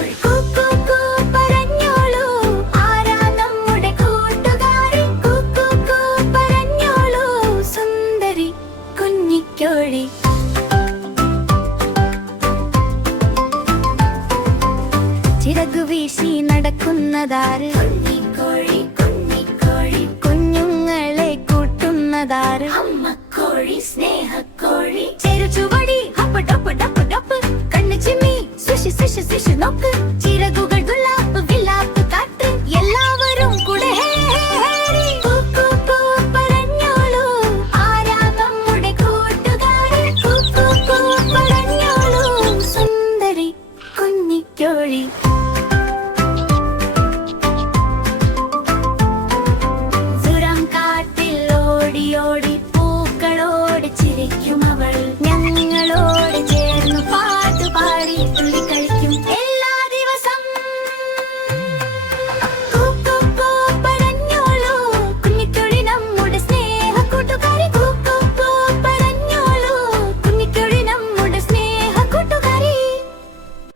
കുഞ്ഞിക്കോഴി കൂക്കു കൂ പറഞ്ഞോളൂ ആരാ നമ്മുടെ കൂട്ടുകാരി കൂക്കു കൂ പറഞ്ഞോളൂ സുന്ദരി കുഞ്ഞിക്കോഴി ചിറകു വീശി നടക്കുന്നതാര് കുഞ്ഞിക്കോഴി കുഞ്ഞിക്കോഴി കുഞ്ഞുങ്ങളെ കൂട്ടുന്നതാര് അമ്മക്കോഴി സ്നേഹക്കോഴി ചെറുചുവടി ഹപ്പ് ഡപ്പ് ഡപ്പ് ഡപ്പ് കണ്ണു ചിമ്മി സുഷി സുഷി സുഷി നോക്ക് ചിറകുകൾ ഗുലാബ് വിലാപ്പ് കാട്ട് എല്ലാവരും കൂടെ കൂക്കു കൂ പറഞ്ഞോളൂ ആരാ നമ്മുടെ കൂട്ടുകാരി കൂക്കു കൂ പറഞ്ഞോളൂ സുന്ദരി കുഞ്ഞിക്കോഴി ഓടി പൂക്കളോട് ചിരിക്കും അവൾ ഞങ്ങളോട് ചേർന്നു പാട്ടുപാടി തുള്ളി കളിക്കും.